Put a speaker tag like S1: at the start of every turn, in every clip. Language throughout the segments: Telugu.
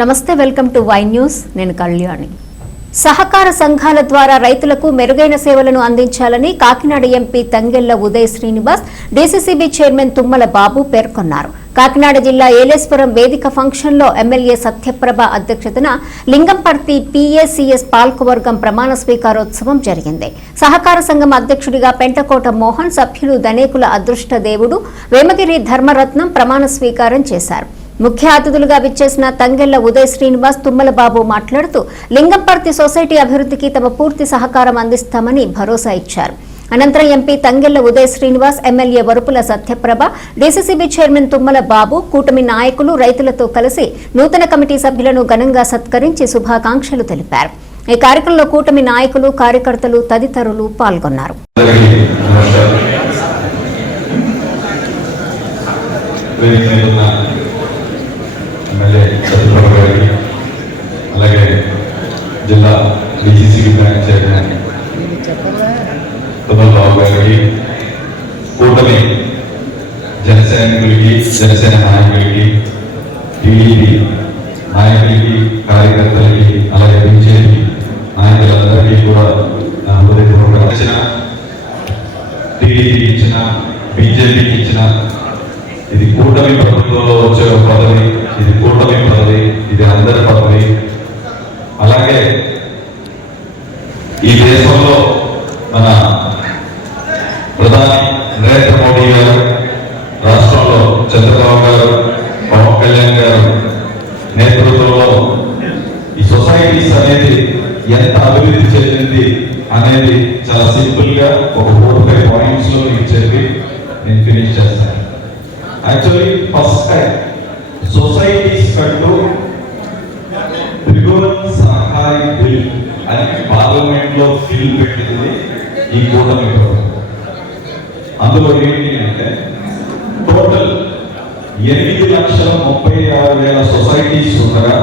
S1: నమస్తే వెల్కమ్ టు వై న్యూస్. నేను కళ్యాణి. సహకార సంఘాల ద్వారా రైతులకు మెరుగైన సేవలను అందించాలని Kakinada MP Tangella Uday Srinivas DCCB chairman Tummala Babu పేర్కొన్నారు. కాకినాడ జిల్లా ఏలేశ్వరం వేదిక ఫంక్షన్లో ఎమ్మెల్యే సత్యప్రభ అధ్యక్షతన లింగంపర్తి పీఏసీఎస్ పాల్కవర్గం ప్రమాణ స్వీకారోత్సవం జరిగింది. సహకార సంఘం అధ్యక్షుడిగా పెంటకోట మోహన్ సభ్యులు దనేకుల అదృష్ట దేవుడు వేమగిరి ధర్మరత్నం ప్రమాణ స్వీకారం చేశారు. ముఖ్య అతిథులుగా విచ్చేసిన తంగెళ్ళ ఉదయ్ శ్రీనివాస్ తుమ్మలబాబు మాట్లాడుతూ లింగంపర్తి సొసైటీ అభివృద్ధికి తమ పూర్తి సహకారం అందిస్తామని భరోసా ఇచ్చారు. అనంతరం MP Tangella Uday Srinivas MLA Varupula Satyaprabha DCCB chairman Tummala Babu కూటమి నాయకులు రైతులతో కలిసి నూతన కమిటీ సభ్యులను ఘనంగా సత్కరించి శుభాకాంక్షలు తెలిపారు. ఈ కార్యక్రమంలో కూటమి నాయకులు కార్యకర్తలు తదితరులు పాల్గొన్నారు.
S2: నమస్కారం. ఎమ్మెల్యే సత్యప్రభ గారికి అలాగే జిల్లా BCC bank chairman Tummal Babu గారికి కూటమి జనసైనికులకి జనసేన నాయకులకి టీడీపీ నాయకులకి కార్యకర్తలకి అలాగే బీజేపీ నాయకులందరికీ కూడా హృదయపూర్వక ఇచ్చిన టీడీపీ ఇచ్చిన బీజేపీకి ఇచ్చిన ఇది కూటమి ప్రభుత్వంలో వచ్చే పదవి. ఇది కూటమి పదవి ఇది అందరి పదవి. అలాగే ఈ దేశంలో మన ప్రధాని నరేంద్ర మోడీ గారు రాష్ట్రంలో చంద్రబాబు గారు పవన్ కళ్యాణ్ గారు నేతృత్వంలో ఈ సొసైటీస్ అనేది ఎంత అభివృద్ధి చెందింది అనేది చాలా సింపుల్గా ఒక ఫోర్ ఫైవ్ పాయింట్స్లో మీకు చెప్పి నేను ఫినిష్ చేస్తాను. యాక్చువల్లీ ఫస్ట్ టైం సొసైటీస్ కంటూ త్రిభువన్ సహాయ బిల్ అని పార్లమెంట్లో బిల్ పెట్టింది ఈ కూటమి అందులో ఏంటి అంటే టోటల్ ఎనిమిది లక్షల ముప్పై ఆరు వేల సొసైటీస్ ఉండగా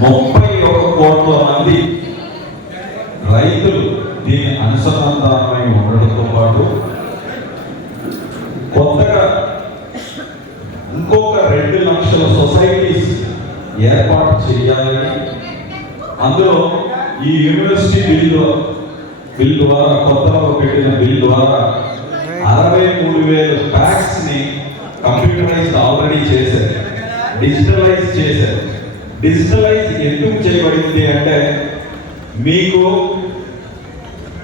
S2: ముప్పై ఒక కోట్ల మంది రైతులు దీని అనుసంధానమై ఉండడంతో పాటు కొత్తగా ఇంకొక రెండు లక్షల సొసైటీస్ ఏర్పాటు చేయాలని. అందులో ఈ యూనివర్సిటీ బిల్లు బిల్ ద్వారా కొత్తగా పెట్టిన బిల్ ద్వారా అరవై మూడు వేల ప్యాక్స్ని కంప్యూటరైజ్ ఆల్రెడీ చేశారు. డిజిటలైజ్ చేశారు. డిజిటలైజ్ ఎందుకు చేయబడింది అంటే మీకు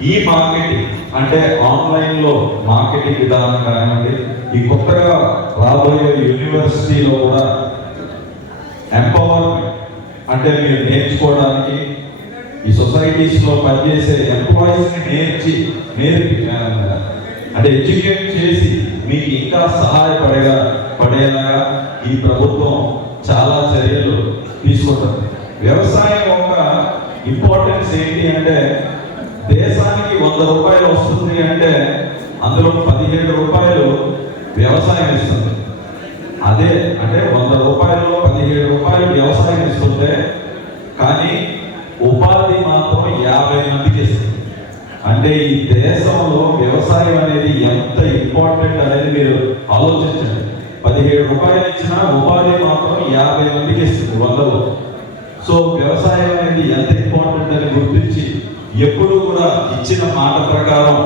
S2: ఈ మార్కెటింగ్ అంటే ఆన్లైన్లో మార్కెటింగ్ విధానం కానివ్వండి ఈ కొత్తగా రాబోయే యూనివర్సిటీలో కూడా ఎంపవర్మెంట్ అంటే మీరు నేర్చుకోవడానికి ఈ సొసైటీస్లో పనిచేసే ఎంప్లాయీస్ని నేర్చి నేర్పి అంటే ఎడ్యుకేట్ చేసి మీకు ఇంకా సహాయపడేలా పడేలాగా ఈ ప్రభుత్వం చాలా చర్యలు తీసుకుంటుంది. వ్యవసాయం యొక్క ఇంపార్టెన్స్ ఏంటి అంటే దేశానికి వంద రూపాయలు వస్తుంది అంటే అందులో పదిహేడు రూపాయలు వ్యవసాయం ఇస్తుంది. అదే అంటే వంద రూపాయలలో పదిహేడు రూపాయలు వ్యవసాయం ఇస్తుంటే కానీ ఉపాధి మాత్రం యాభై మందికి ఇస్తుంది. అంటే ఈ దేశంలో వ్యవసాయం అనేది ఎంత ఇంపార్టెంట్ అనేది మీరు ఆలోచించండి. పదిహేడు రూపాయలు ఇచ్చినా ఉపాధి మాత్రం యాభై మందికి ఇస్తుంది వందలో. సో వ్యవసాయం అనేది ఎంత ఇంపార్టెంట్ అని గుర్తించి ఎప్పుడు కూడా ఇచ్చిన మాట ప్రకారం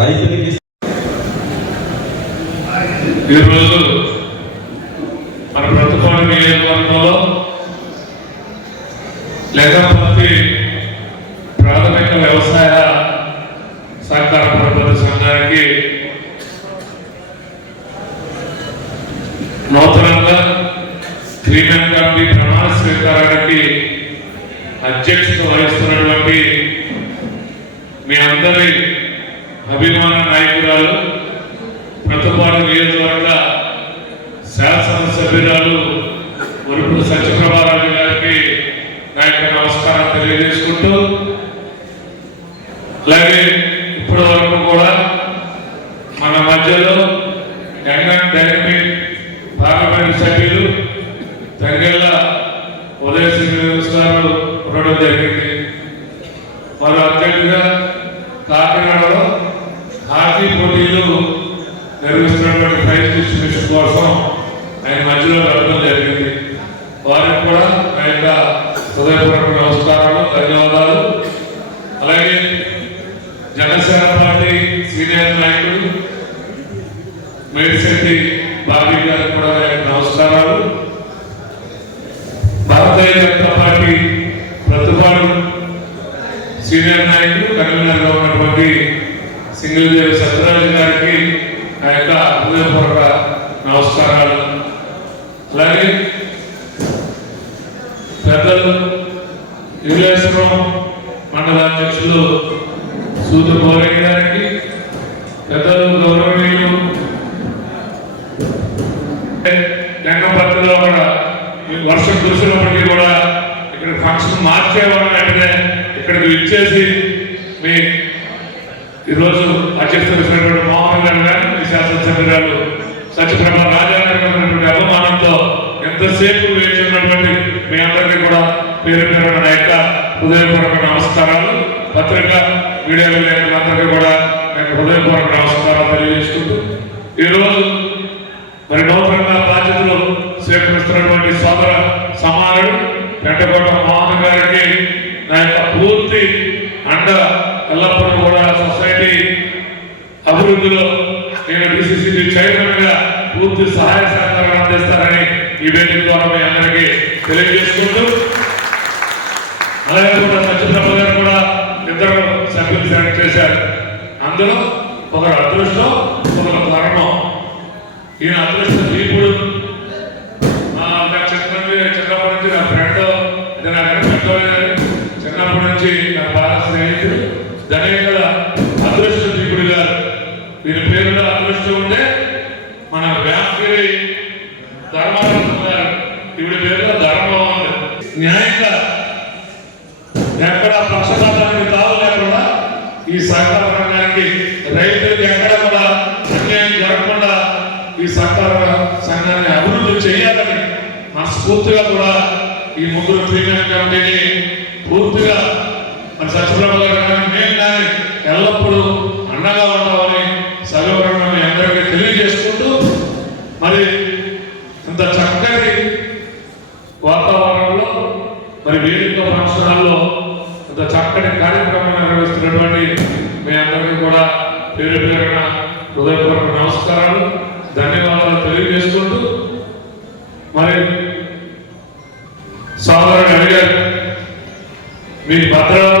S2: రైతులకి
S3: ఈరోజు మన ప్రతిపాడు నియోజకవర్గంలో లెక్కపతి ప్రాథమిక వ్యవసాయ సహకార పరపతి సంఘానికి నూతనంగా క్రీడన్ కమిటీ ప్రమాణ స్వీకారానికి అధ్యక్షత వహిస్తున్నటువంటి మీ అందరి అభిమాన నాయకురాలు ప్రతిపాడు నియోజకవర్గ శాసనసభ్యురాలు వరుపు సత్యప్రభారాజు గారికి నా యొక్క నమస్కారం తెలియజేసుకుంటూ అలాగే ఇప్పటి వరకు కూడా మన మధ్యలో యంగ్ పార్లమెంట్ సభ్యులు తంగెళ్ళ ఉదయ ఉండడం జరిగింది మరో అత్యంతగా కాకినాడలో హాకీ పోటీలు నిర్వహిస్తున్నటువంటి ప్రైజ్ డిస్ట్రిబ్యూషన్ కోసం ఆయన మధ్యలో వెళ్ళడం జరిగింది. వారికి కూడా ఆయన హృదయపూర్వక నమస్కారాలు ధన్యవాదాలు అలాగే జనసేన పార్టీ సీనియర్ నాయకుడు మేడిశెట్టి బాబీ గారికి కూడా నమస్కారాలు. భారతీయ జనతా పార్టీ ప్రతిపాడు సీనియర్ నాయకులు కన్వీనర్గా ఉన్నటువంటి సింగిల్ దేవి సత్యరాజు గారికి నా యొక్క హృదయపూర్వక నమస్కారాలు. అలాగే పెద్దలు యువలేశ్వరం మండలాధ్యక్షులు సూర్య పౌరయ్య గారికి పెద్దలు గౌరవనీయులు రంగపత్రిలో కూడా చూసినప్పటికీ కూడా ఇక్కడ ఫంక్షన్ మార్చేవాళ్ళు వెంటనే ఇక్కడికి ఇచ్చేసి మీ ఈరోజు అధ్యక్షులైనటువంటి మోహన్ గారు గారు మీ శాసనసభ్యులు గారు సత్యప్రభ రాజా గారు అభిమానంతో ఎంతసేపు వేచి ఉన్నటువంటి మీ అందరికీ కూడా పేరు పేరు నా యొక్క హృదయపూర్వక నమస్కారాలు. పత్రిక మీడియా విలేకరులందరికీ కూడా నేను హృదయపూర్వక నమస్కారాలు తెలియజేసుకుంటూ ఈరోజు మరి నూతనంగా బాధ్యతలు స్వీకరిస్తున్నటువంటి సోదర సమానుడు పెంటకోట మోహన్ గారికి నా యొక్క పూర్తి అండ ఎల్లప్పుడూ కూడా సొసైటీ అభివృద్ధిలో నేను డిసిసిబి చైర్మన్గా పూర్తి సహాయ సహకారం అందిస్తానని ఈ వేదిక ద్వారా మీ అందరికీ తెలియజేసుకుంటూ అలాగే కూడా సత్యప్రభ గారు కూడా ఇద్దరు సభ్యులు సెలెక్ట్ చేశారు. అందులో ఒకరు అదృష్టం ఒకరు కర్మం ఈయన అదృష్టం వీరి పేరులో అదృష్టం ఉంటే మన వ్యాపగిరి ధర్మారావు గారు. ఈవిడ పేరులో ధర్మం న్యాయంగా ఎక్కడ పక్షపాతానికి తావు లేకుండా ఈ సహకార రంగానికి రైతులకు ఎక్కడ కూడా అన్యాయం జరగకుండా ఈ సహకార సంఘాన్ని అభివృద్ధి చేయాలని మనస్ఫూర్తిగా కూడా ఈ ముగ్గురు ప్రీమియం కమిటీని పూర్తిగా మన సత్యప్రభ గారు కానీ మేము కానీ ఎల్లప్పుడూ అండగా ఉంటామని సగౌరవంగా మీ అందరికీ తెలియజేసుకుంటూ మరి ఇంత చక్కటి వాతావరణంలో మరి వేదిక ఫంక్షనాల్లో ఇంత చక్కటి కార్యక్రమం నిర్వహిస్తున్నటువంటి మీ అందరికీ కూడా పేరు పేరున హృదయపూర్వక నమస్కారాలు ధన్యవాదాలు తెలియజేసుకుంటూ మరి సాధారణ అడిగారు. మీ భద్రవరం